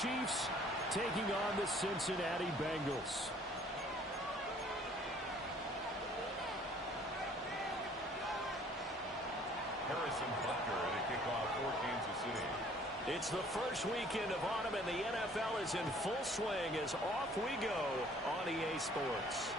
Chiefs taking on the Cincinnati Bengals. Harrison Butker at a kickoff for Kansas City. It's the first weekend of autumn, and the NFL is in full swing as off we go on EA Sports.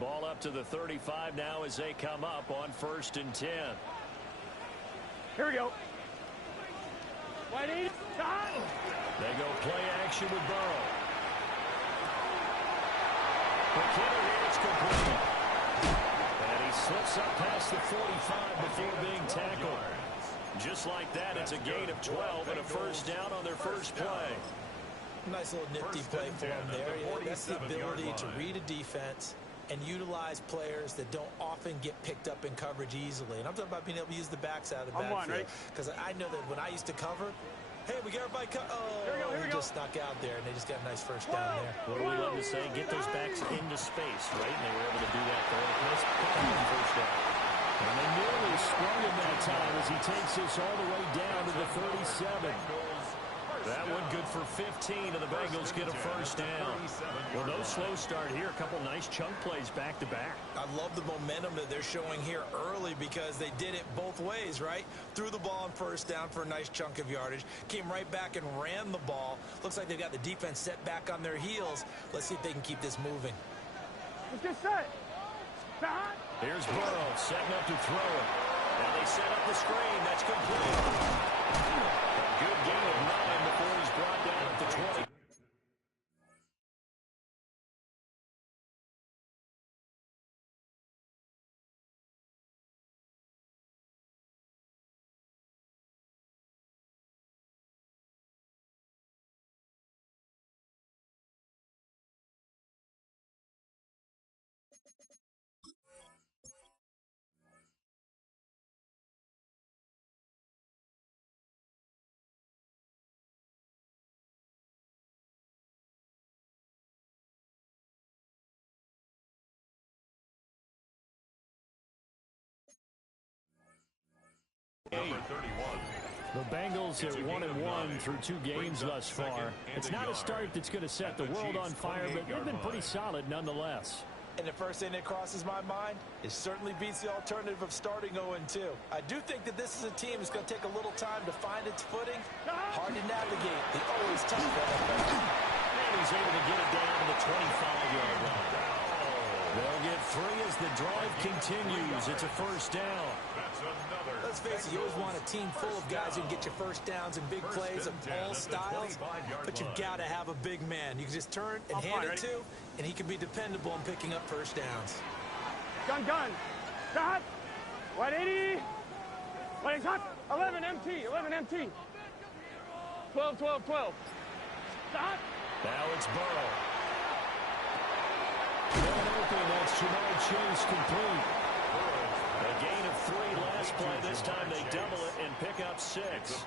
Ball up to the 35 now as they come up on 1st and 10. Here we go. They go play action with Burrow. McKinnon, it's complete. And he slips up past the 45 before being tackled. Just like that, it's a gain of 12 and a first down on their first play. Nice little nifty play for him there. That's the ability to read a defense and utilize players that don't often get picked up in coverage easily. And I'm talking about being able to use the backside of the backfield. Because I know that when I used to cover, hey, we got everybody cut. Oh, he just snuck out there, and they just got a nice first down there. What do we love to say? Get those backs into space, right? And they were able to do that there. Nice first down. And they nearly sprung him that time as he takes this all the way down to the 37. That one good for 15, and the Bengals get a first down. Well, no slow start here. A couple nice chunk plays back-to-back. I love the momentum that they're showing here early because they did it both ways, right? Threw the ball on first down for a nice chunk of yardage. Came right back and ran the ball. Looks like they've got the defense set back on their heels. Let's see if they can keep this moving. Let's get set. Here's Burrow setting up to throw it. Now they set up the screen. That's complete. A good gain of 9 before he's brought down at the 20. The Bengals at 1-1 through 2 games thus far. It's not a start that's going to set the world on fire, but they've been pretty solid nonetheless. And the first thing that crosses my mind, it certainly beats the alternative of starting 0-2. I do think that this is a team that's going to take a little time to find its footing. Hard to navigate. They always tough. And he's able to get it down to the 25-yard line. They'll get 3 as the drive continues. It's a first down. Let's face it, you always want a team full of guys who can get your first downs and big plays of all styles, but you've got to have a big man. You can just turn and hand it to, and he can be dependable in picking up first downs. Gun. Stop. 180. What is hot? 11 MT. 12. Stop. Now it's Burrow. Open, that's Jamar Chase complete. A gain of 3 last play. This time they double it and pick up 6.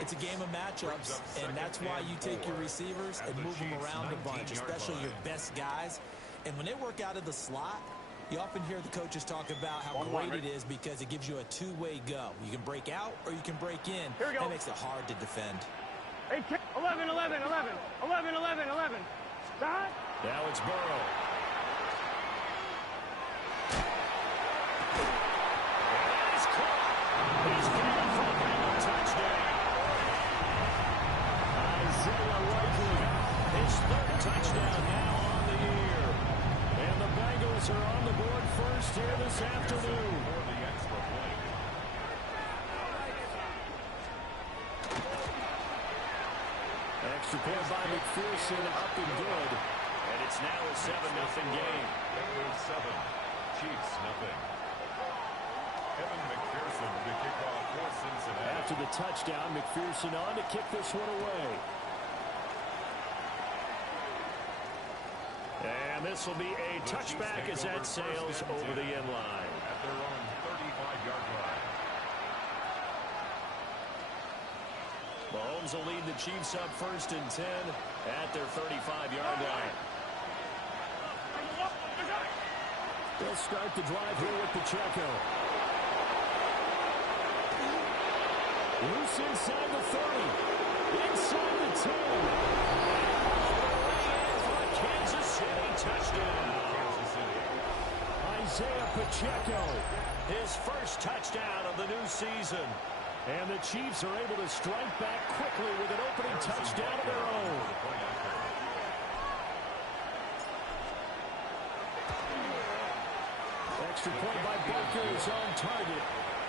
It's a game of matchups, and that's why you take your receivers and move them around a bunch, especially your best guys. And when they work out of the slot, you often hear the coaches talk about how great it is because it gives you a two-way go. You can break out or you can break in. That makes it hard to defend. 11. Stop. Now it's Burrow. He's got it for a Bengal touchdown. Isaiah Likely, his 3rd touchdown now on the year. And the Bengals are on the board first here this afternoon. Extra point by McPherson, up and good. And it's now a 7-0 game. Bengals 7, Chiefs nothing. Evan McPherson to kick off for Cincinnati. After the touchdown, McPherson on to kick this one away. And this will be a touchback as that sails over the end line. At their own 35-yard line. Mahomes will lead the Chiefs up 1st and 10 at their 35-yard line. They'll start the drive here with Pacheco. Loose inside the 30. Inside the 10. For Kansas City touchdown. Kansas City. Isaiah Pacheco, his first touchdown of the new season. And the Chiefs are able to strike back quickly with an opening touchdown of their own. Extra point by Baker is on target.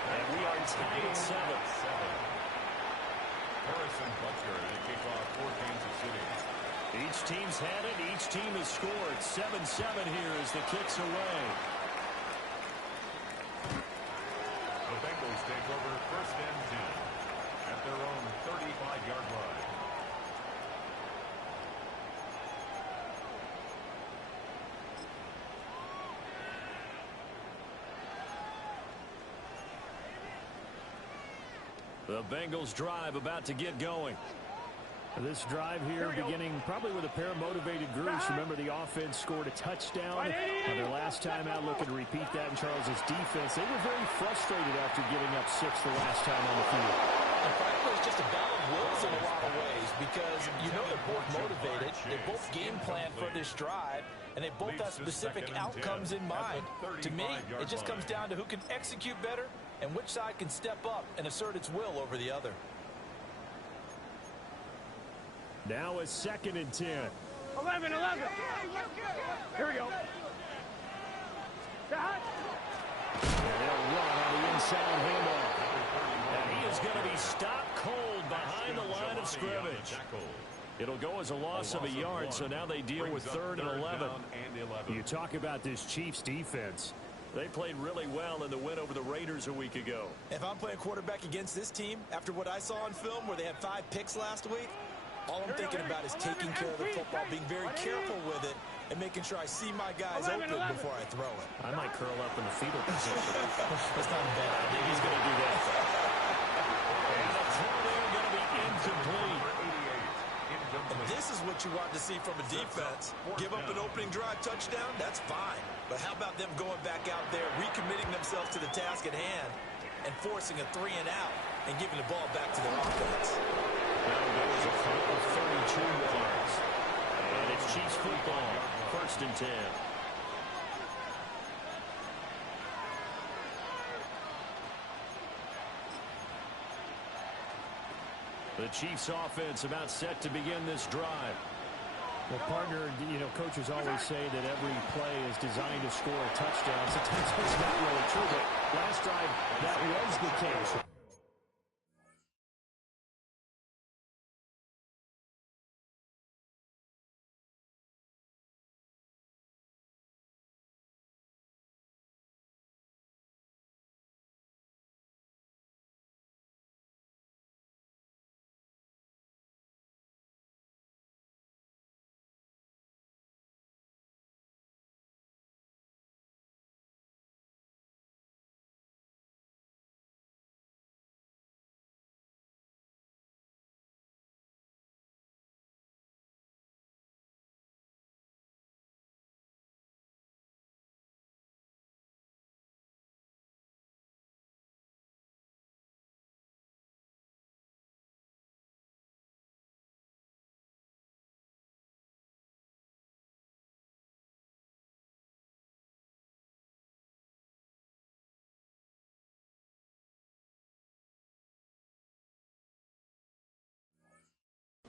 And we are tied at 7. Harrison Butker to kick off for Kansas City. Each team's had it. Each team has scored. 7-7 here as the kick's away. The Bengals take over 1st and 10 at their own 35-yard line. The Bengals drive about to get going. This drive here beginning probably with a pair of motivated groups. Remember, the offense scored a touchdown on their last time out, looking to repeat that in Charles's defense. They were very frustrated after giving up 6 the last time on the field. And frankly, it's just a battle of wills in a lot of ways because you know they're both motivated. They both game plan for this drive, and they both have specific outcomes in mind. To me, it just comes down to who can execute better and which side can step up and assert its will over the other. Now a 2nd and 10. 11. Here we go. Shot. And they'll run on the inside handoff. And he is going to be stopped cold behind the line of scrimmage. It'll go as a loss of a yard, so now they deal with 3rd and 11. You talk about this Chiefs defense. They played really well in the win over the Raiders a week ago. If I'm playing quarterback against this team, after what I saw on film where they had 5 picks last week, all I'm thinking about is taking care of the football, being very careful with it, and making sure I see my guys open before I throw it. I might curl up in the fetal position. That's not a bad idea. He's going to do that. And the throw there going to be incomplete. And this is what you want to see from a defense. Give up an opening drive touchdown, that's fine. But how about them going back out there, recommitting themselves to the task at hand, and forcing a 3 and out, and giving the ball back to their offense. Now goes a punt of 32 yards. And it's Chiefs football, 1st and 10. The Chiefs offense about set to begin this drive. Well, partner, you know, coaches always say that every play is designed to score a touchdown. Sometimes it's not really true, but last drive, that was the case.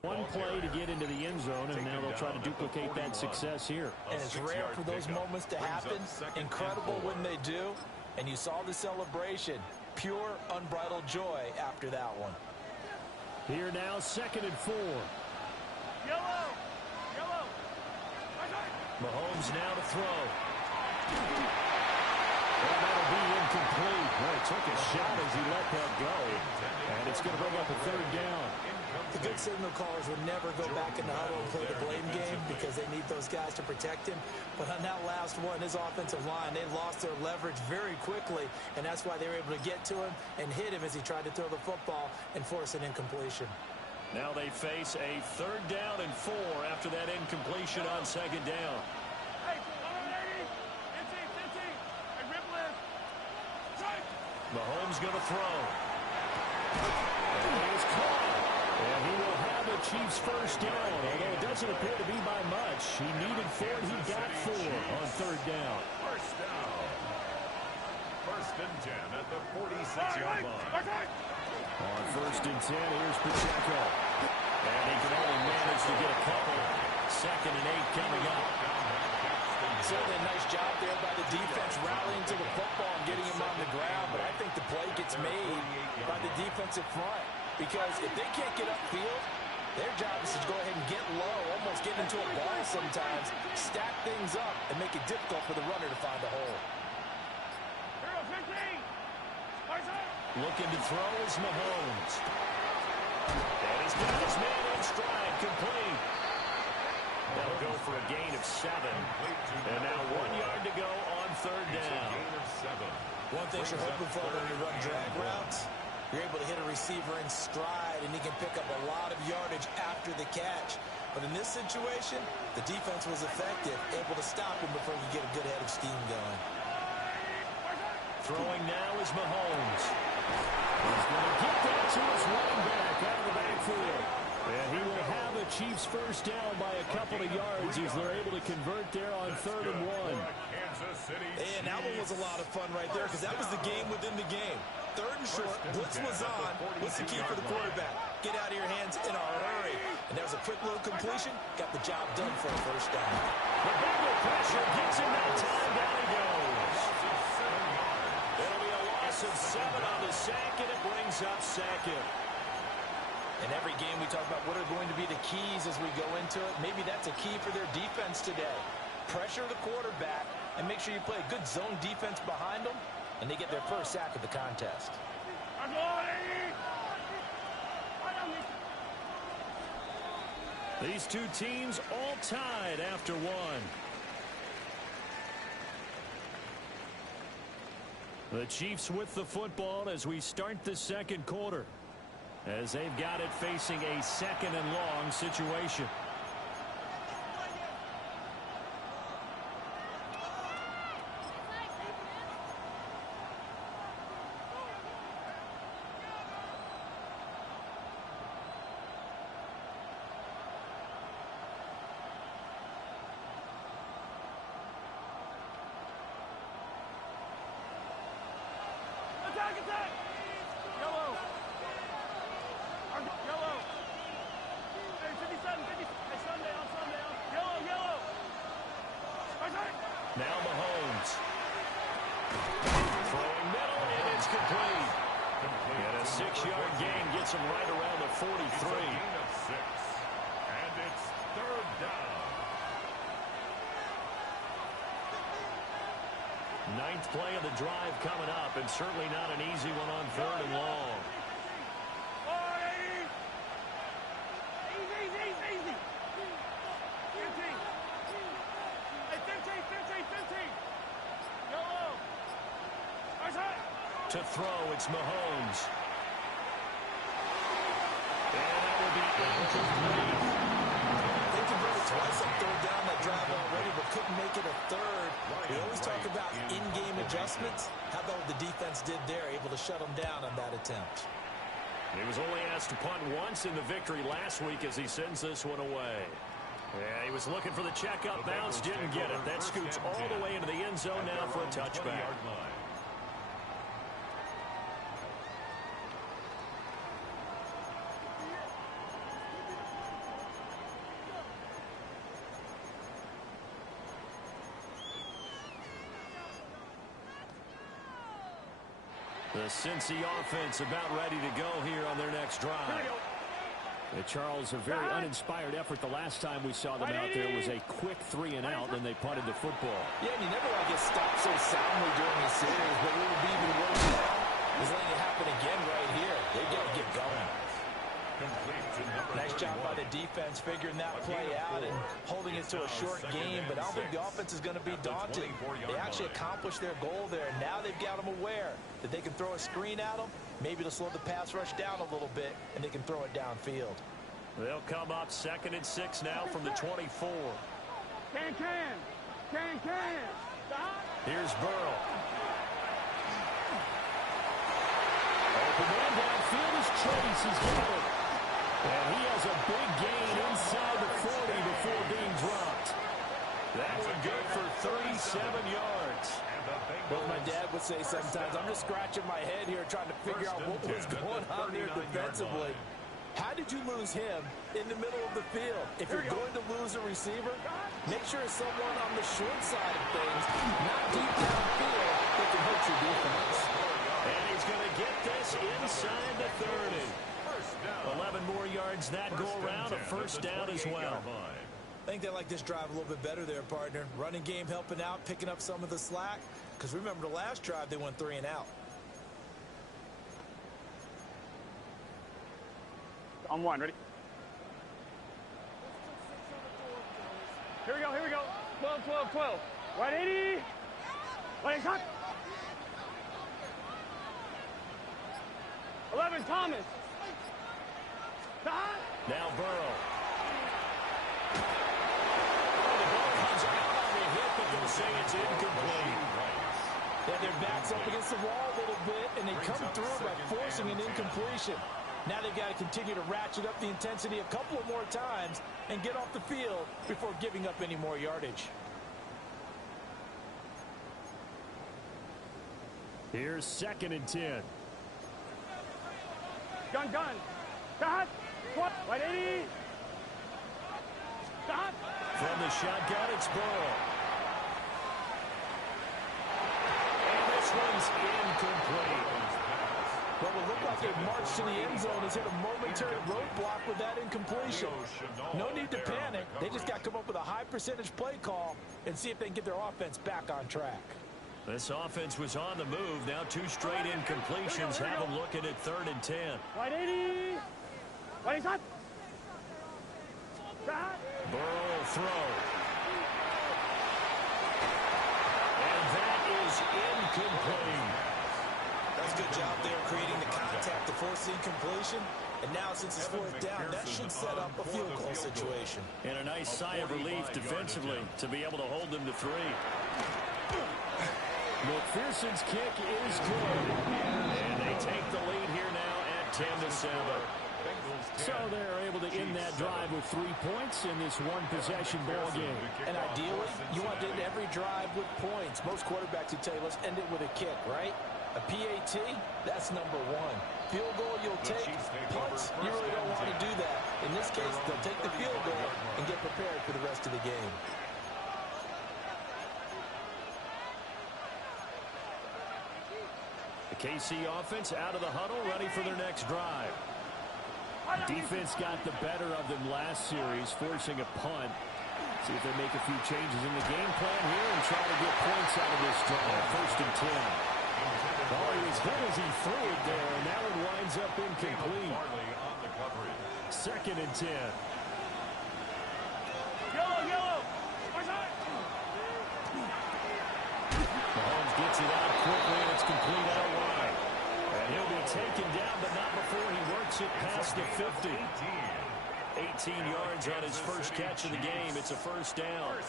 One play to get into the end zone, and now they'll try to duplicate that success here. And it's rare for those moments to happen. Incredible when they do. And you saw the celebration. Pure, unbridled joy after that one. Here now, 2nd and 4. Yellow. Mahomes now to throw. And that'll be incomplete. Well, he took a shot as he let that go. And it's going to bring up a third down. The good signal callers would never go back in the huddle and play the blame game because they need those guys to protect him. But on that last one, his offensive line, they lost their leverage very quickly, and that's why they were able to get to him and hit him as he tried to throw the football and force an incompletion. Now they face a 3rd down and 4 after that incompletion on 2nd down. Mahomes going to throw. And he is caught. And he will have a Chiefs first down, although it doesn't appear to be by much. He needed 4, and he got 4 on 3rd down. First down. 1st and 10 at the 46-yard line. On 1st and 10, here's Pacheco. And he can only manage to get a couple. 2nd and 8 coming up. Certainly a nice job there by the defense rallying to the football and getting him on the ground, but I think the play gets made by the defensive front because if they can't get upfield, their job is to go ahead and get low, almost get into a ball sometimes, stack things up, and make it difficult for the runner to find a hole. Looking to throw is Mahomes. And he's got his man in stride, complete. That'll go for a gain of 7. And now 1 yard to go on 3rd down. One thing you're hoping for when you run drag routes, you're able to hit a receiver in stride, and he can pick up a lot of yardage after the catch. But in this situation, the defense was effective, able to stop him before you get a good head of steam going. Throwing now is Mahomes. He's going to get that to his running back out of the backfield. And he will have a Chiefs first down by a couple of yards as they're able to convert there on 3rd and 1. And that one was a lot of fun right there because that was the game within the game. 3rd and short, blitz was on. What's the key for the quarterback? Get out of your hands in a hurry. And that was a quick little completion. Got the job done for a first down. The Bengal pressure gets him that time. Down he goes. It'll be a loss of 7 on the sack, and it brings up 2nd. In every game, we talk about what are going to be the keys as we go into it. Maybe that's a key for their defense today. Pressure the quarterback and make sure you play a good zone defense behind them, and they get their first sack of the contest. These two teams all tied after 1. The Chiefs with the football as we start the 2nd quarter, as they've got it facing a 2nd and long situation. Attack! Yellow! Yellow! Hey, 57, 50. Hey, Sunday, on Sunday. Yellow! Now Mahomes. Throwing middle, and it's complete. And a 6-yard gain gets him right around the 43. And it's 3rd down. 9th play of the drive coming up, and certainly not an easy one on 3rd and long. Easy. 15. Hey, 15. Yellow. To throw, it's Mahomes. And that will be incomplete. They converted twice on 3rd down that drive already, but couldn't make it a 3rd. We always talk about in-game adjustments. How about what the defense did there, able to shut them down on that attempt? He was only asked to punt once in the victory last week as he sends this one away. Yeah, he was looking for the check-up bounce, didn't get it. That scoots all the way into the end zone now for a touchback. The Cincy offense about ready to go here on their next drive. Charles, a very uninspired effort. The last time we saw them out there was a quick 3 and out, and they punted the football. Yeah, and you never want to get stopped so soundly during the series, but what would be even worse now is letting it happen again right here. They got to get going. Nice job by the defense figuring that play out and holding it to a short game, but I don't think the offense is going to be daunted. They actually accomplished their goal there. Now they've got them aware that they can throw a screen at them, maybe to slow the pass rush down a little bit, and they can throw it downfield. They'll come up 2nd and 6 now from the 24. Can. Here's Burrow. Open man downfield as Chase has got it. And he has a big gain inside the 40 before being dropped. That one good for 37 yards. Well, my dad would say sometimes, I'm just scratching my head here trying to figure out what was going on there defensively. How did you lose him in the middle of the field? If you're going to lose a receiver, make sure it's someone on the short side of things, not deep downfield, that can hurt your defense. And he's going to get this inside the 30. 11 more yards that go around, a first down as well. I think they like this drive a little bit better there, partner. Running game helping out, picking up some of the slack. Because remember the last drive, they went 3 and out. On 1, ready? Here we go. 12. Right 80. Right cut. 11, Thomas. Now Burrow. The ball comes out on the hit, but they'll say it's incomplete. Yeah, their back's up against the wall a little bit, and they come through by forcing an incompletion. Now they've got to continue to ratchet up the intensity a couple of more times and get off the field before giving up any more yardage. Here's 2nd and 10. Gun. Cut. Right 80. Cut. From the shotgun, it's Burrow. And this one's incomplete. What will look like a march to the end zone has hit a momentary roadblock with that incompletion. No need to panic. They just got to come up with a high percentage play call and see if they can get their offense back on track. This offense was on the move. Now 2 straight incompletions have them looking at 3rd and 10. Right 80. Right cut. Burrow will throw. And that is incomplete. That's a good job there creating the contact to force the incompletion. And now since it's 4th down, that should set up a field goal situation. And a nice sigh of relief defensively to be able to hold them to 3. McPherson's kick is good. And they take the lead here now at 10-7. So they're able to end that drive with 3 points in this one-possession ball game. And ideally, you want to end every drive with points. Most quarterbacks would tell you, let's end it with a kick, right? A PAT, that's number 1. Field goal you'll take. Punts, you really don't want to do that. In this case, they'll take the field goal and get prepared for the rest of the game. The KC offense out of the huddle, ready for their next drive. Defense got the better of them last series, forcing a punt. See if they make a few changes in the game plan here and try to get points out of this drive. 1st and 10. Oh, he was hit as he threw it there, and that one winds up incomplete. 2nd and 10. Yellow. Mahomes gets it out quickly, and it's complete out wide. And he'll be taken down, but not before he works it past the 50. 18 yards on his first catch of the game. It's a first down. A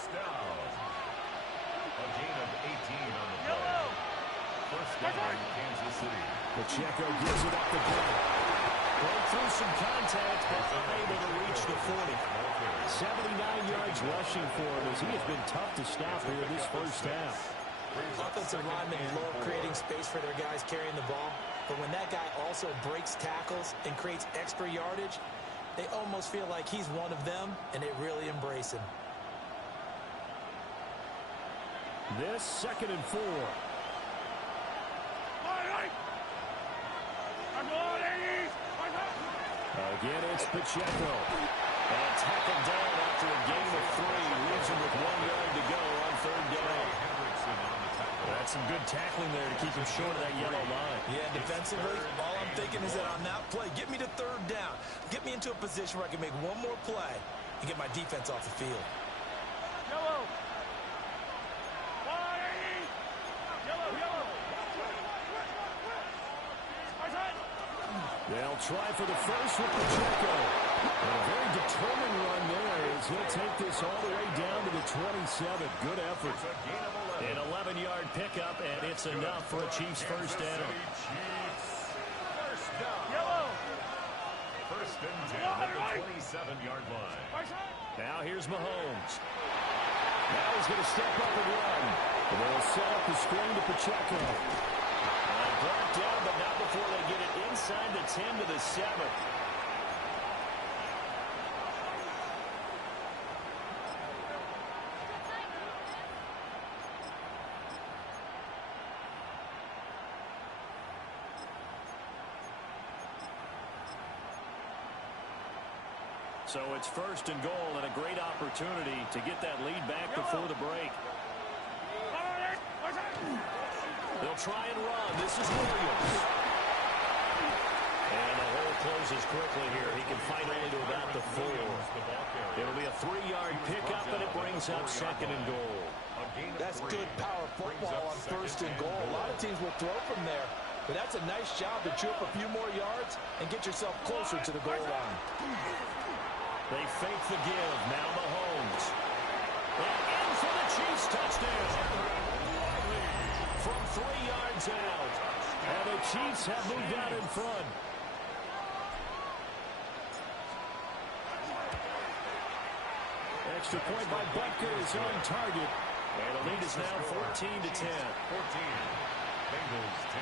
gain of 18 on the play. First down, Kansas City. Pacheco gives it up the gut. Broke through some contact, but unable to reach the 40. 79 yards rushing for him as he has been tough to stop here this first half. Offensive linemen love creating space for their guys carrying the ball, but when that guy also breaks tackles and creates extra yardage, they almost feel like he's one of them, and they really embrace him. This 2nd and 4. Again, it's Pacheco. And tackled down after a gain of 3. Leaves him with 1 yard to go on 3rd down. That's some good tackling there to keep him short of that yellow line. Yeah, defensively, all I'm thinking is that on that play, get me to 3rd down. Get me into a position where I can make one more play and get my defense off the field. Yellow. Yellow, yellow. They'll try for the first with Pacheco. And a very determined run there as he'll take this all the way down to the 27. Good effort. An 11-yard pickup, and it's enough for a Chiefs first down. Yellow. First and 10 at the 27-yard line. Now here's Mahomes. Now he's going to step up and run. And they'll set up the screen to Pacheco. And brought down, but not before they get it inside the 10 to the 7. So it's first and goal and a great opportunity to get that lead back before the break. They'll try and run. This is Williams. And the hole closes quickly here. He can fight only to about the 4. It'll be a 3-yard pickup, and it brings up 2nd and goal. That's good power football on 1st and goal. A lot of teams will throw from there, but that's a nice job to chew up a few more yards and get yourself closer to the goal line. They fake the give. Now Mahomes. And in for the Chiefs touchdown. From 3 yards out. And the Chiefs have moved out in front. Extra point by Butker is on target. And the lead is now 14 to 10. 14. Bengals 10.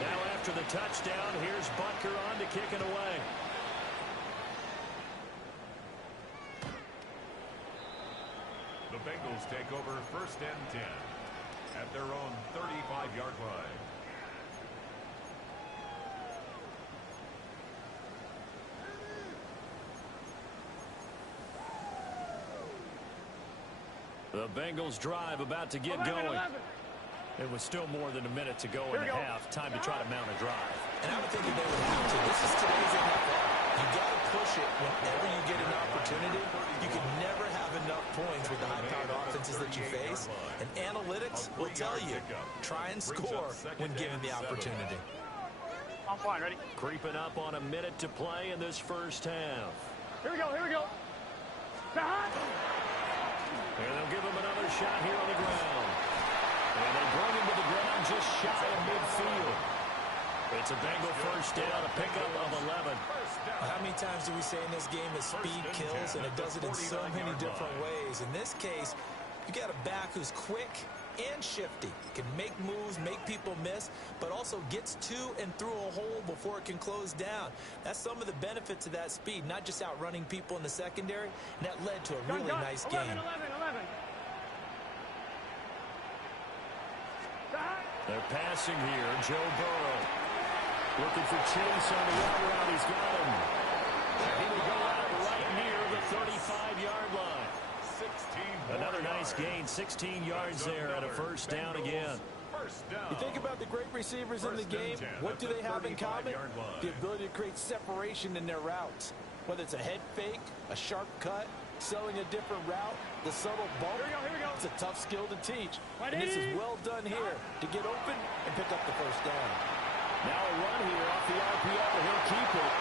Now after the touchdown, here's Butker on to kick it away. The Bengals take over 1st and 10 at their own 35-yard line. The Bengals drive about to get going. It was still more than a minute to go in the half. Time to try to mount a drive. And I would think that they would have to. This is today's NFL. You got to push it whenever you get an opportunity. You can never have enough points with the high-powered offenses that you face. And analytics will tell you, try and score when given the opportunity. I'm fine, ready? Creeping up on a minute to play in this first half. Here we go, here we go. And they'll give him another shot here on the ground. And they bring him to the ground just shy of midfield. It's a Bengal first down, a pickup of 11. How many times do we say in this game that speed kills, and it does it in so many different ways? In this case, you got a back who's quick and shifty, can make moves, make people miss, but also gets to and through a hole before it can close down. That's some of the benefits of that speed, not just outrunning people in the secondary, and that led to a really nice game. 11. They're passing here. Joe Burrow looking for Chase on the route. He's got him. He will go out right near the 35-yard line. Another nice gain, 16 yards there, and a first down again. You think about the great receivers in the game, what do they have in common? The ability to create separation in their routes. Whether it's a head fake, a sharp cut, selling a different route, the subtle bump, Here we go. it's a tough skill to teach. And this is well done here to get open and pick up the first down. Now a run here off the RPO. He'll keep it.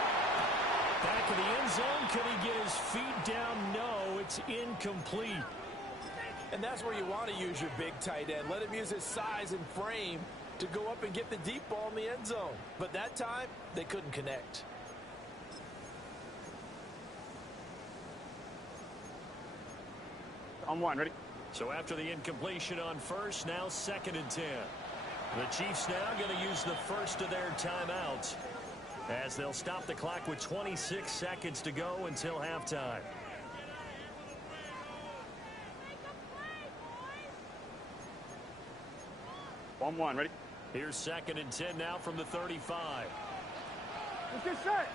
Back in the end zone. Can he get his feet down? No, it's incomplete. And that's where you want to use your big tight end. Let him use his size and frame to go up and get the deep ball in the end zone. But that time, they couldn't connect. On 1, ready? So after the incompletion on first, now 2nd and 10. The Chiefs now going to use the first of their timeouts as they'll stop the clock with 26 seconds to go until halftime. One, ready? Here's 2nd and 10 now from the 35. Let's get set.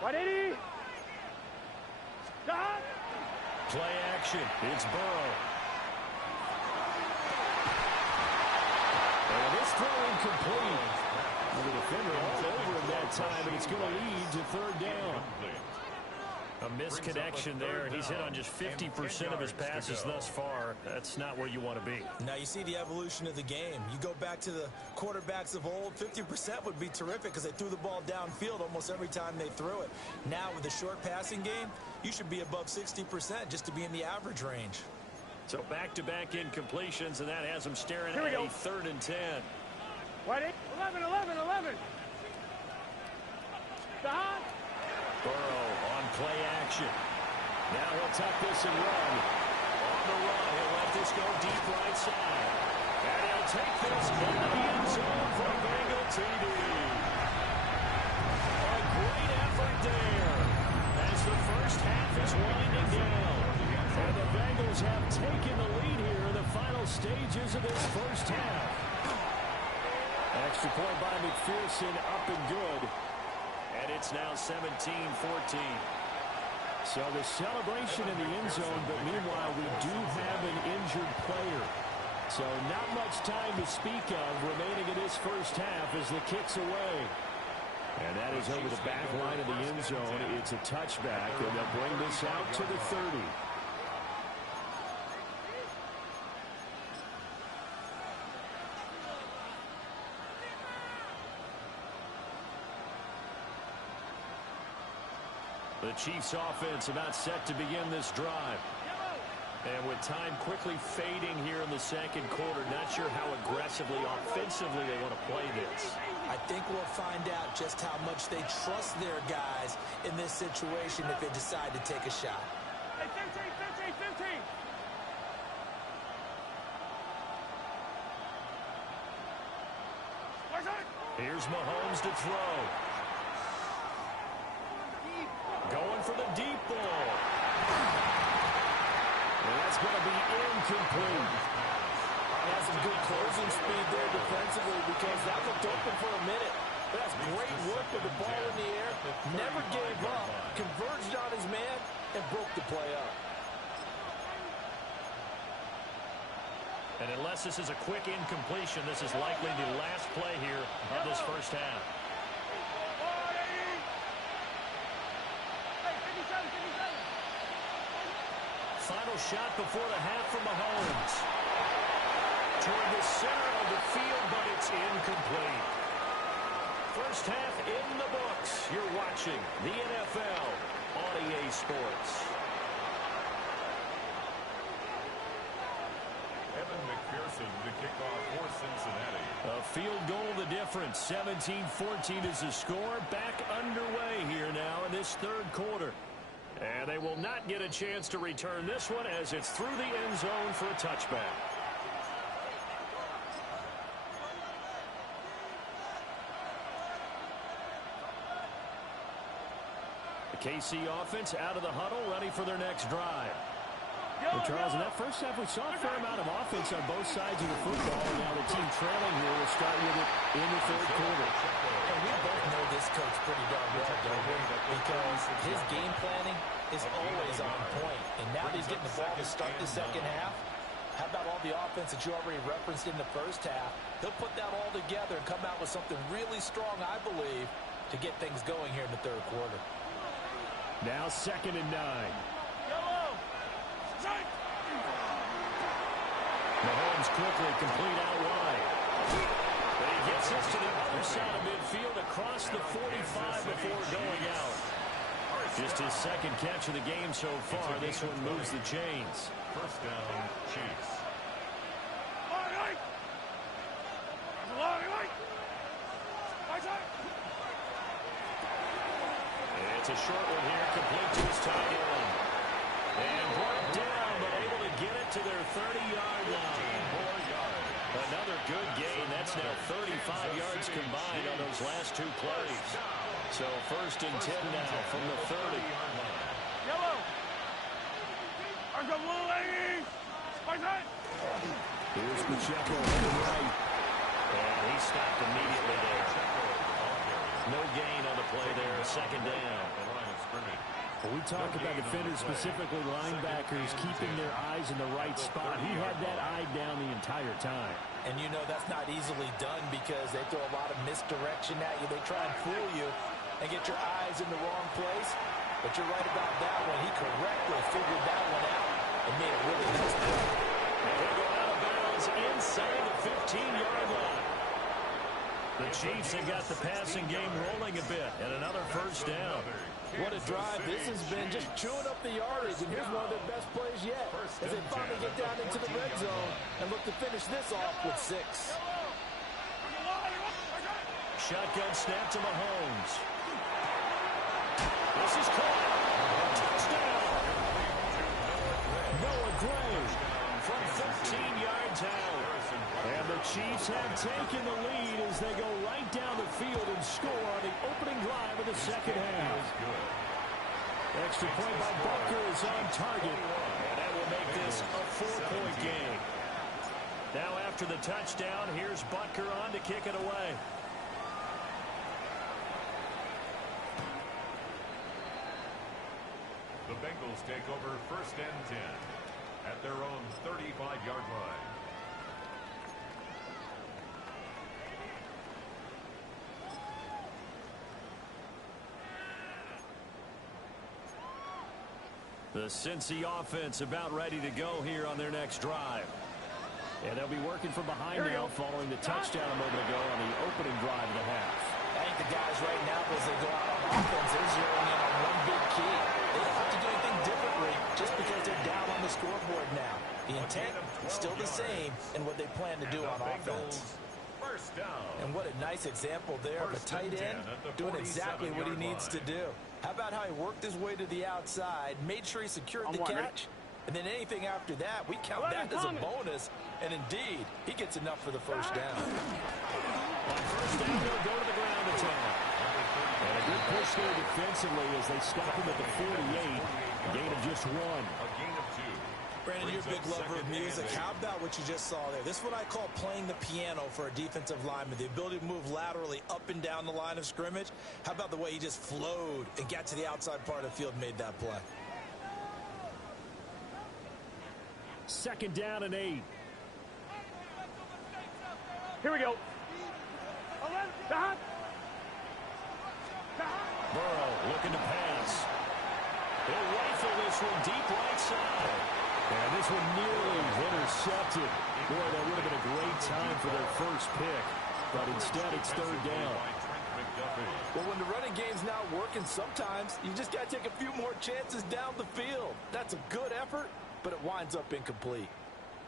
180. Stop. Play action. It's Burrow. And this throw incomplete. The defender all over him that time, and it's going to lead to 3rd down. A misconnection there, and he's hit on just 50% of his passes thus far. That's not where you want to be. Now you see the evolution of the game. You go back to the quarterbacks of old, 50% would be terrific because they threw the ball downfield almost every time they threw it. Now with the short passing game, you should be above 60% just to be in the average range. So back-to-back incompletions, and that has him staring at a 3rd and 10. 11. Stop. Burrow on play action. Now he'll tuck this and run. On the run, he'll let this go deep right side. And he'll take this into the end zone for a Bengal TD. A great effort there as the first half is winding down. And the Bengals have taken the lead here in the final stages of this first half. Extra point by McPherson, up and good. And it's now 17-14. So the celebration in the end zone, but meanwhile we do have an injured player. So not much time to speak of remaining in this first half as the kick's away. And that is over the back line of the end zone. It's a touchback, and they'll bring this out to the 30. The Chiefs offense about set to begin this drive. And with time quickly fading here in the second quarter, not sure how aggressively, offensively they want to play this. I think we'll find out just how much they trust their guys in this situation if they decide to take a shot. Hey, 15. Here's Mahomes to throw. Going for the deep ball. And that's going to be incomplete. He has some good closing speed there defensively because that looked open for a minute. But that's great work with the ball in the air. Never gave up. Converged on his man and broke the play up. And unless this is a quick incompletion, this is likely the last play here of this first half. Final shot before the half from Mahomes. Toward the center of the field, but it's incomplete. First half in the books. You're watching the NFL on EA Sports. Evan McPherson, the kickoff for Cincinnati. A field goal the difference. 17-14 is the score. Back underway here now in this third quarter. And they will not get a chance to return this one as it's through the end zone for a touchback. The KC offense out of the huddle, ready for their next drive. Well, Charles, in that first half, we saw a fair amount of offense on both sides of the football. And now the team trailing here will start with it in the third quarter. And we both know this coach pretty darn well, don't we? Because his game planning is always on point. And now that he's getting the ball to start the second half, how about all the offense that you already referenced in the first half? He'll put that all together and come out with something really strong, I believe, to get things going here in the third quarter. Now 2nd and 9. Mahomes quickly complete out wide. But he gets this to the other side of midfield across the 45 before going out. Just his second catch of the game so far. This one moves the chains. First down, Chiefs. It's a short one here, complete to his tight end. And brought down, but able to get it to their 30-yard line. 4 yards. Another good gain. That's now 35 yards combined on those last two plays. So 1st and 10 now from the 30. Yellow. Our go blue, ladies. Here's Pacheco on the right. And he stopped immediately there. No gain on the play there. 2nd down. Well, we talk about defenders, specifically linebackers, keeping their eyes in the right spot. He had that eye down the entire time. And you know that's not easily done because they throw a lot of misdirection at you. They try and fool you and get your eyes in the wrong place. But you're right about that one. He correctly figured that one out and made a really nice play. And he'll go out of bounds inside the 15-yard line. The Chiefs have got the passing game rolling a bit, and another 1st down. What a drive this has been, just chewing up the yardage, and here's one of their best plays yet as they finally get down into the red zone and look to finish this off with 6. Shotgun snap to Mahomes. This is caught. Touchdown. Noah Gray from 13 yards out. And the Chiefs have taken the lead as they go right down the field and score on the opening drive of the 2nd half. Extra point by Butker is on target. And that will make this a 4-point game. Now after the touchdown, here's Butker on to kick it away. The Bengals take over 1st and 10 at their own 35-yard line. The Cincy offense about ready to go here on their next drive. And they'll be working from behind now following the touchdown a moment ago on the opening drive of the half. I think the guys right now, as they go out on offense, they're zeroing in on one big key. They don't have to do anything differently just because they're down on the scoreboard now. The intent is still the same in what they plan to do on offense. 1st down. And what a nice example there of a tight end doing exactly what he needs to do. How about how he worked his way to the outside, made sure he secured the catch, and then anything after that, we count that as a bonus. And indeed, he gets enough for the 1st down. On 1st down, they'll go to the ground attack. And a good push there defensively as they stop him at the 48. A gain of just 1. A gain of 2. Brandon, you're a big lover of music. How about what you just saw there? This is what I call playing the piano for a defensive lineman. The ability to move laterally up and down the line of scrimmage. How about the way he just flowed and got to the outside part of the field and made that play? 2nd down and 8. Here we go. Burrow looking to pass. He'll rifle this one deep right side. And this one nearly intercepted. Boy, that would have been a great time for their 1st pick. But instead, it's 3rd down. Well, when the running game's not working, sometimes you just got to take a few more chances down the field. That's a good effort, but it winds up incomplete.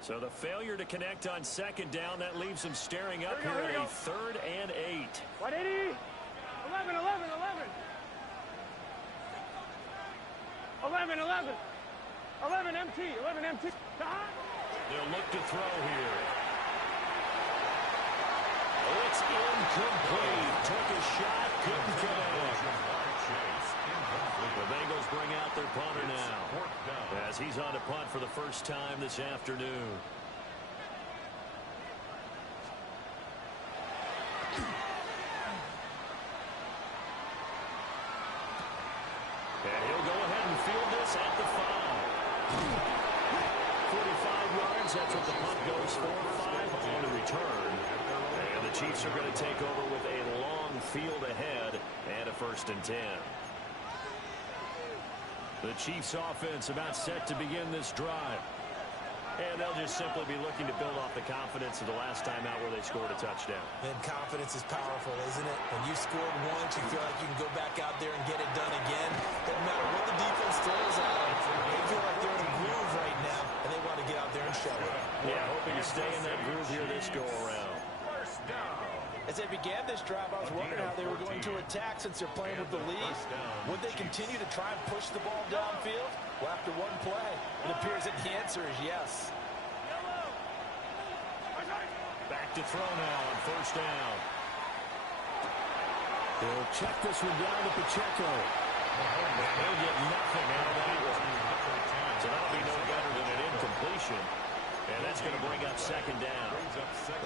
So the failure to connect on 2nd down, that leaves them staring up here at a 3rd and 8. 180. 11, 11, 11. 11, 11. 11 MT, 11 MT. They'll look to throw here. It's incomplete. Took a shot, couldn't connect. The Bengals bring out their punter now as he's on to punt for the 1st time this afternoon. And he'll go ahead and field this at the 5. 45 yards, that's what the punt goes for. 5 on the return. And the Chiefs are going to take over with a long field ahead and a 1st and 10. The Chiefs offense about set to begin this drive. And they'll just simply be looking to build off the confidence of the last time out where they scored a touchdown. And confidence is powerful, isn't it? When you scored once, you feel like you can go back out there and get it done again. Doesn't matter what the defense throws at them. They feel like they're in a groove right now, and they want to get out there and show it. Yeah, hoping to stay in that groove here this go-around. As they began this drive, I was wondering how they were going to attack since they're playing with the lead. Would they continue to try and push the ball downfield? Well, after one play, it appears that the answer is yes. Back to throw now on first down. He'll check this one down to Pacheco. He'll get nothing out of that one. So that'll be no better than an incompletion. And that's going to bring up second down.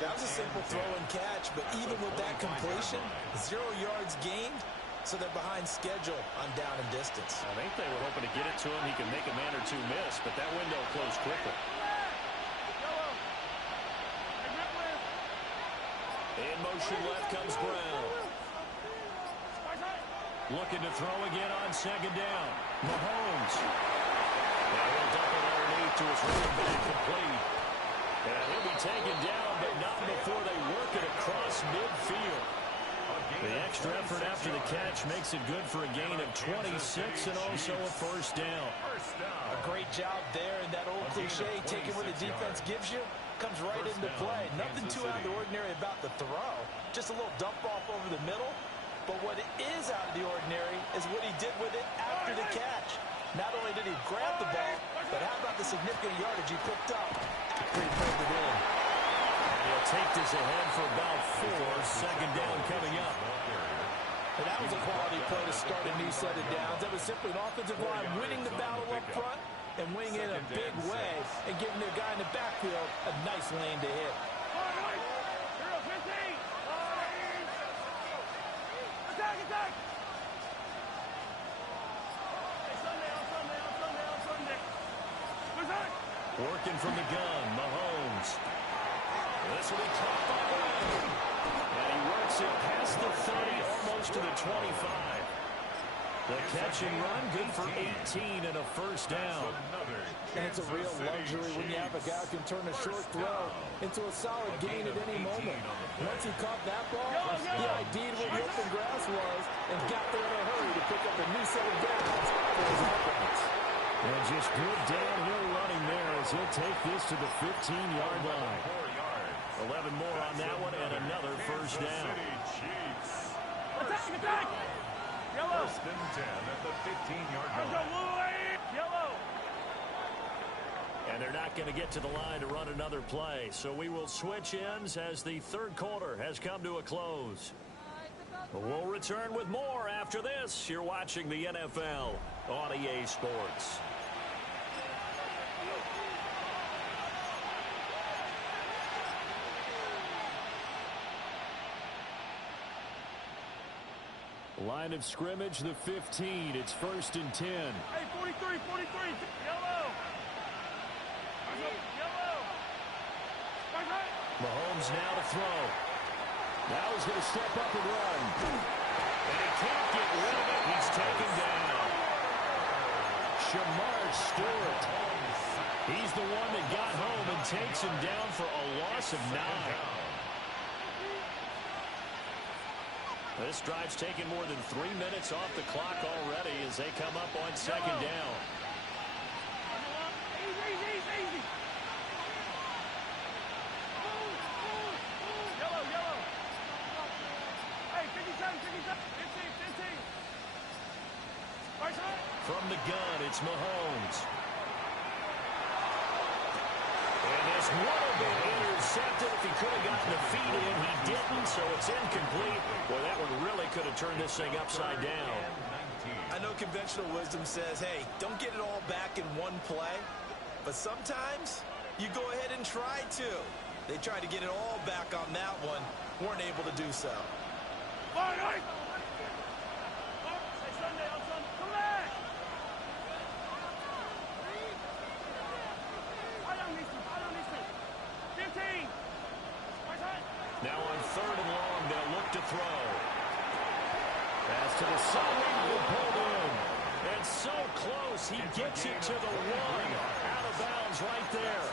That was a simple throw and catch, but even with that completion, 0 yards gained, so they're behind schedule on down and distance. I think they were hoping to get it to him. He can make a man or two miss, but that window closed quickly. In motion left comes Brown. Looking to throw again on second down. Mahomes. Now he'll dump it underneath to his running back complete. And he'll be taken down, but not before they work it across midfield. The extra effort after the catch makes it good for a gain of 26 and also a first down. A great job there, and that old cliche, taking what the defense gives you, comes right into play. Nothing too out of the ordinary about the throw. Just a little dump off over the middle. But what is out of the ordinary is what he did with it after the catch. Not only did he grab the ball, but how about the significant yardage he picked up after he pulled it in. And he'll take this ahead for about 4. Second down coming up. And that was a quality play to start a new set of downs. That was simply an offensive line winning the battle up front and winning in a big way and giving their guy in the backfield a nice lane to hit. Working from the gun, Mahomes. This will be caught by Brown. And he works it past the 30, almost to the 25. The catch and run, good for 18 and a first down. And it's a real luxury when you have a guy who can turn a short throw into a solid gain at any moment. Once he caught that ball, he ID'd where the open grass was and got there in a hurry to pick up a new set of downs for his offense. And just good downhill running there as he'll take this to the 15-yard line. 11 more on that one and another first down. Attack! Yellow! First and 10 at the 15-yard line. Yellow! And they're not going to get to the line to run another play. So we will switch ends as the third quarter has come to a close. We'll return with more after this. You're watching the NFL on EA Sports. Line of scrimmage, the 15. It's first and 10. Hey, 43, 43. Yellow! Yellow! Mahomes now to throw. Now he's going to step up and run. And he can't get rid of it. He's taken down. Shamar Stewart. He's the one that got home and takes him down for a loss of 9. This drive's taken more than 3 minutes off the clock already as they come up on second down. Easy. Yellow. Hey, 57, 15. From the gun, it's Mahomes. And this would have been intercepted if he could have gotten the feet in. He didn't, so it's incomplete. Boy, that one really could have turned this thing upside down. I know conventional wisdom says, hey, don't get it all back in one play. But sometimes you go ahead and try to. They tried to get it all back on that one. Weren't able to do so. Come back! I don't need to. 15! Now on third and long, they'll look to throw. Pass to the side, pulled in. And so close, he gets it to the 1. Out of bounds right there.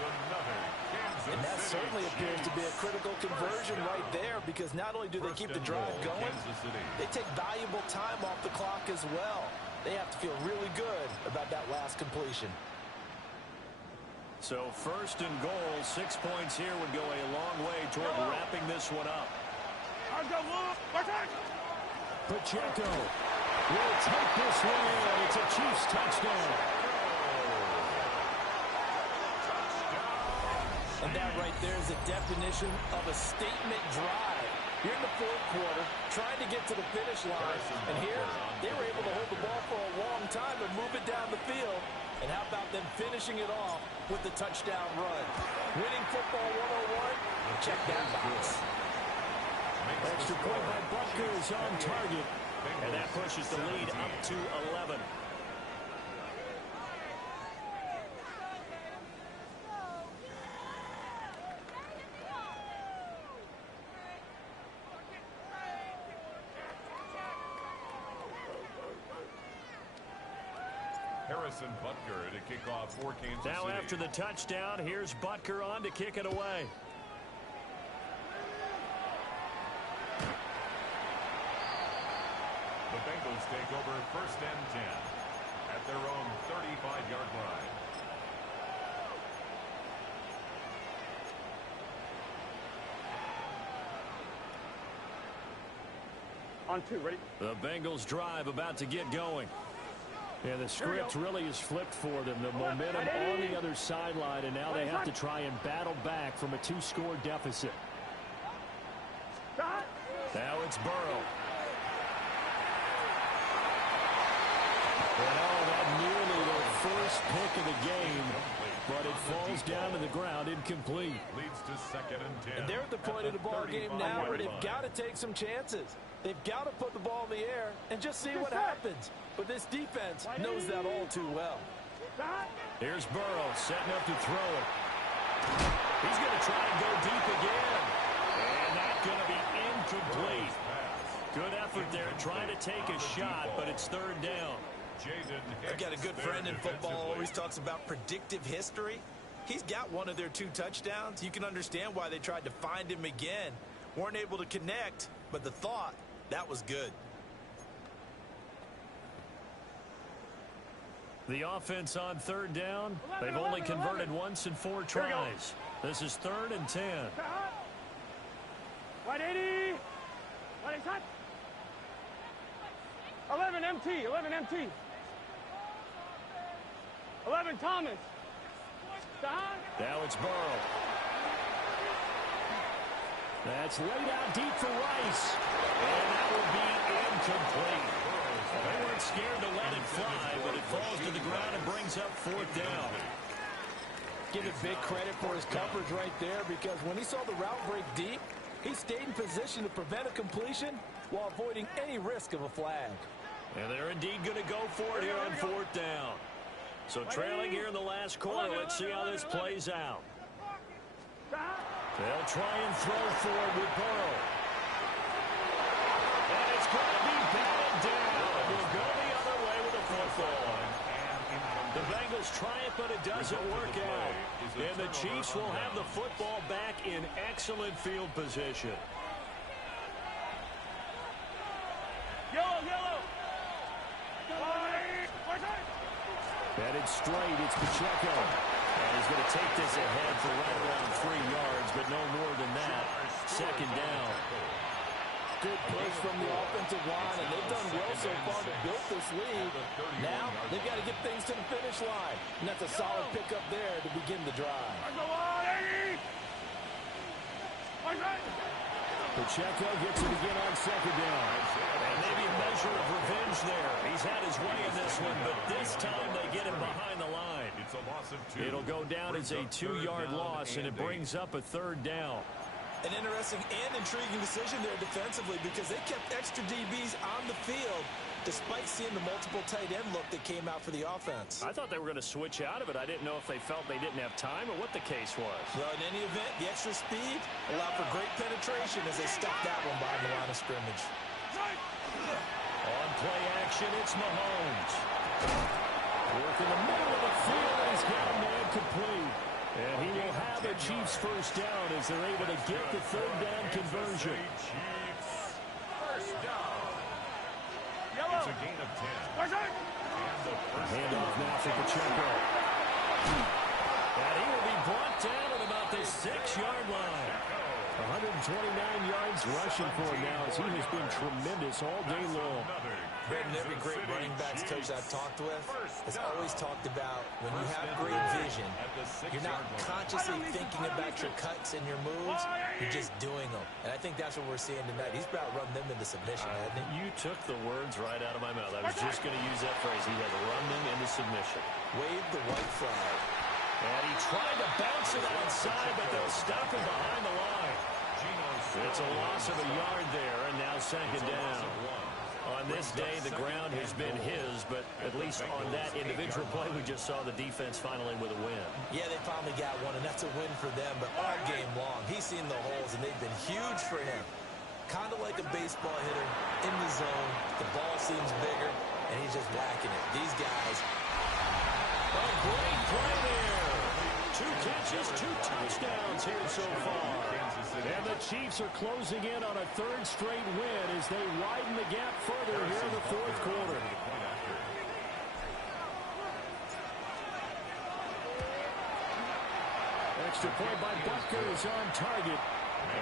And that certainly appears to be a critical conversion right there, because not only do they keep the drive going, they take valuable time off the clock as well. They have to feel really good about that last completion. So first and goal, 6 points here would go a long way toward wrapping this one up. Pacheco will take this one in. It's a Chiefs touchdown. And that right there is the definition of a statement drive. You're in the fourth quarter, trying to get to the finish line. And here, they were able to hold the ball for a long time and move it down the field. And how about them finishing it off with the touchdown run? Winning football 101, check that box. Extra point by Butker is on target. And that pushes the lead up to 11. Harrison Butker to kick off for Kansas Now City. after the touchdown, here's Butker on to kick it away. The Bengals take over 1st and 10 at their own 35-yard line. On 2, ready? The Bengals drive about to get going. Yeah, the script really is flipped for them. The momentum on the other sideline, and now they have to try and battle back from a 2-score deficit. Now it's Burrow. And that nearly their first pick of the game, but it falls down to the ground incomplete. Leads to 2nd and 10. And they're at the point of the ball game now where they've got to take some chances. They've got to put the ball in the air and just see what happens. But this defense knows that all too well. Here's Burrow setting up to throw it. He's going to try and go deep again. And that's going to be incomplete. Good effort there trying to take a shot, but it's 3rd down. I've got a good friend in football, always talks about predictive history. He's got one of their 2 touchdowns. You can understand why they tried to find him again. Weren't able to connect, but the thought, that was good. The offense on 3rd down. They've only converted once in 4 tries. This is 3rd and 10. 180. 11 MT. 11 MT. 11 Thomas. Now it's Burrow. That's laid out deep for Rice. And that will be incomplete. They weren't scared to let it fly, but it falls to the ground and brings up 4th down. Give it big credit for his coverage right there, because when he saw the route break deep, he stayed in position to prevent a completion while avoiding any risk of a flag. And they're indeed going to go for it here on 4th down. So trailing here in the last quarter, let's see how this plays out. They'll try and throw for it with Burrow. And it's going to be batted down. We'll go the other way with a football. The Bengals try it, but it doesn't work out. And the Chiefs will have the football back in excellent field position. Yellow. Headed straight, it's Pacheco. And he's going to take this ahead for right around 3 yards, but no more than that. 2nd down. Good push from the offensive line, and they've done well so far to build this lead. Now, they've got to get things to the finish line. And that's a solid pickup there to begin the drive. Pacheco gets it again on 2nd down. And maybe a measure of revenge there. He's had his way in this one, but this time they get him behind the line. It's a loss of 2. It'll go down as a 2-yard loss, and it brings up a 3rd down. An interesting and intriguing decision there defensively, because they kept extra DBs on the field despite seeing the multiple tight end look that came out for the offense. I thought they were going to switch out of it. I didn't know if they felt they didn't have time or what the case was. Well, in any event, the extra speed allowed for great penetration as they stopped that one behind the line of scrimmage. On play action, it's Mahomes. Working the middle of the field, he's got a man complete. And he will have the Chiefs 1st down as they're able to get the 3rd down conversion. Chiefs 1st down. It's a gain of 10. And the 1st Handoff now for Pacheco. And he will be brought down at about the 6-yard line. 129 yards rushing for him now as he has been tremendous all day long. Brandon, every great running backs coach I've talked with has always talked about when you have great vision, You're not consciously thinking about your cuts and your moves. You're just doing them. And I think that's what we're seeing tonight. He's about to run them into submission, hasn't he? You took the words right out of my mouth. I was just going to use that phrase. He has run them into submission. Wave the white flag. And he tried to bounce it outside, but they'll stop him behind the line. It's a loss of a yard there, and now second down. On this day, the ground has been his, but at least on that individual play, we just saw the defense finally with a win. Yeah, they finally got one, and that's a win for them, but all game long, he's seen the holes, and they've been huge for him. Kind of like a baseball hitter in the zone. The ball seems bigger, and he's just whacking it. These guys. A great play there. 2 catches, 2 touchdowns here so far. And the Chiefs are closing in on a 3rd straight win as they widen the gap further here in the 4th quarter. Extra point by Butker is on target.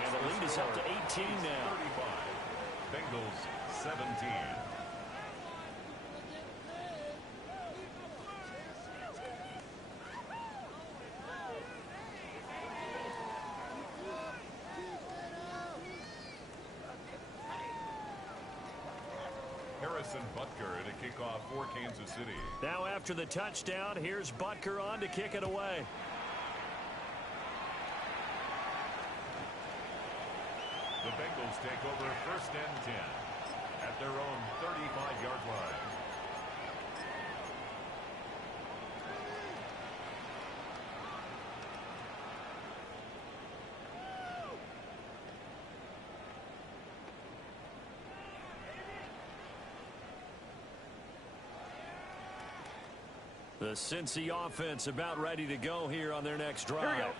And the lead is up to 18 now. 35. Bengals 17. Butker at a kickoff for Kansas City. Now after the touchdown, here's Butker on to kick it away. The Bengals take over 1st and 10 at their own 35-yard line. The Cincy offense about ready to go here on their next drive.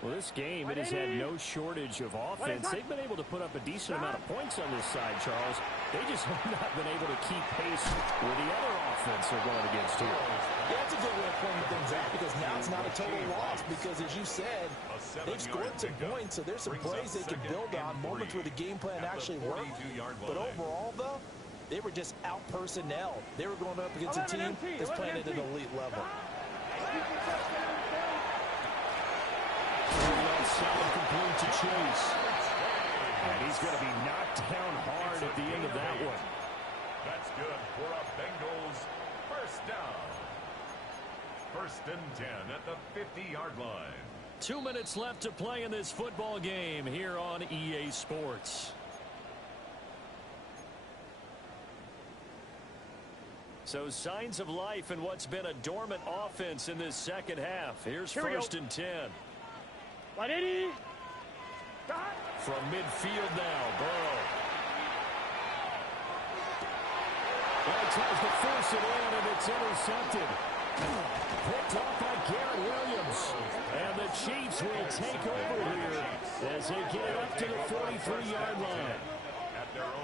Well, this game, it has had no shortage of offense. They've been able to put up a decent amount of points on this side, Charles. They just have not been able to keep pace with the other offense they're going against here. Yeah, that's a good way of pointing things out because now it's not a total loss because, as you said, they've scored some points, so there's some plays they can build on, moments where the game plan actually worked. But overall, though, they were just out personnel. They were going up against a team that's playing at an elite level. Solid complete to Chase. And he's going to be knocked down hard at the end of that one. That's good for a Bengals 1st down. 1st and 10 at the 50-yard line. 2 minutes left to play in this football game here on EA Sports. So signs of life in what's been a dormant offense in this second half. Here's 1st and 10. From midfield now, Burrow. He tries to force it in, and it's intercepted. Picked off by Garrett Williams. And the Chiefs will take over here as they get it up to the 43-yard line.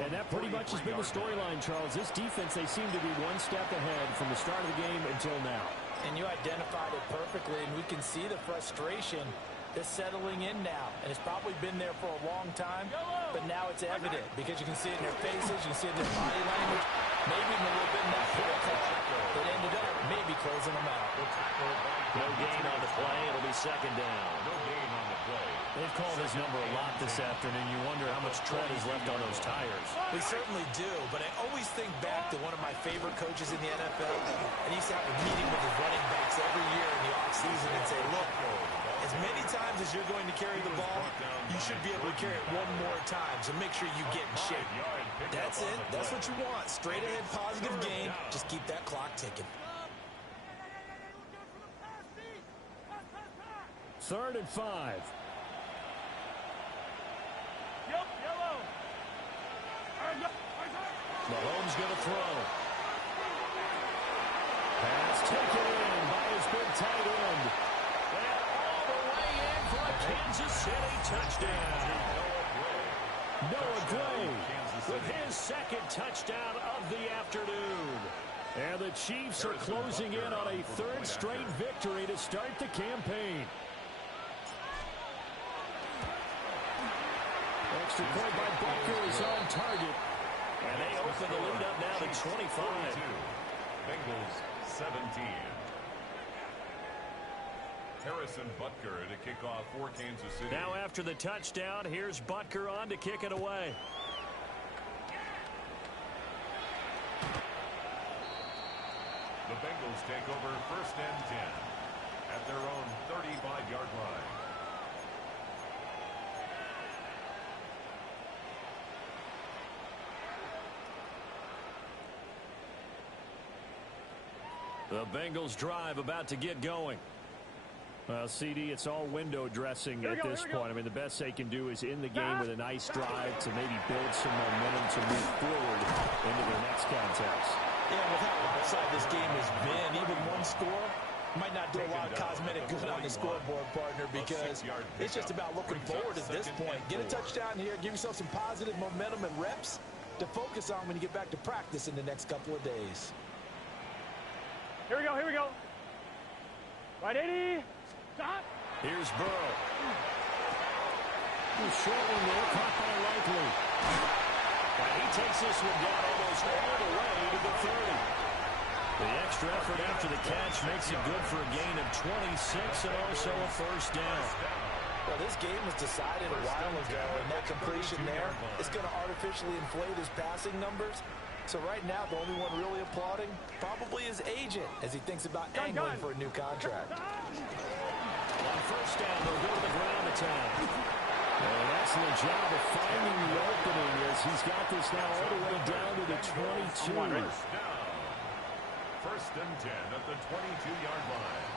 And that pretty much has been the storyline, Charles. This defense, they seem to be one step ahead from the start of the game until now. And you identified it perfectly, and we can see the frustration that's settling in now. And it's probably been there for a long time, but now it's evident because you can see it in their faces, you can see it in their body language, maybe even a little bit in that play call that ended up maybe closing them out. No gain on the play. It'll be 2nd down. No gain on the play. They've called his number a lot this afternoon. You wonder how much tread is left on those tires. We certainly do, but I always think back to one of my favorite coaches in the NFL, and he used to have a meeting with his running backs every year in the offseason and say, look, as many times as you're going to carry the ball, you should be able to carry it one more time, so make sure you get in shape. That's it. That's what you want. Straight ahead positive gain. Just keep that clock ticking. 3rd and 5. Mahomes going to throw. Pass taken in by his big tight end. And all the way in for a Kansas City touchdown. Noah Gray with his 2nd touchdown of the afternoon. And the Chiefs are closing in on a 3rd straight victory to start the campaign. Extra point by Butker is on target. And they open the lead up now to 25. Bengals 17. Harrison Butker to kick off for Kansas City. Now after the touchdown, here's Butker on to kick it away. The Bengals take over 1st and 10 at their own 35-yard line. The Bengals drive about to get going. Well, CD, it's all window dressing at this point. I mean, the best they can do is in the game with a nice drive to maybe build some momentum to move forward into their next contest. Yeah, with how outside this game has been, even one score might not do a lot of cosmetic good on the scoreboard, partner, because it's just about looking forward at this point. Get a touchdown here, give yourself some positive momentum and reps to focus on when you get back to practice in the next couple of days. Here we go, here we go. Right, 80. Stop. Here's Burrow. He's short one there, caught by Likely. And he takes this one down almost all the way to the 30. The extra effort after the catch makes it good for a gain of 26 and also a first down. Well, this game was decided a while ago, and that completion there is going to artificially inflate his passing numbers. So right now, the only one really applauding probably his agent as he thinks about angling for a new contract. On first down, they'll go to the ground attack. An excellent job of finding the opening as he's got this now all the way down to the 22. First and 10 at the 22-yard line.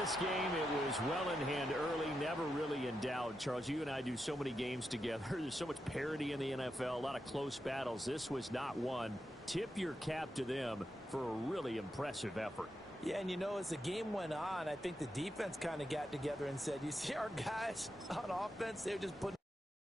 This game, it was well in hand early, never really in doubt. Charles, you and I do so many games together. There's so much parity in the NFL, a lot of close battles. This was not one. Tip your cap to them for a really impressive effort. Yeah, and you know, as the game went on, I think the defense kind of got together and said, you see our guys on offense, they're just putting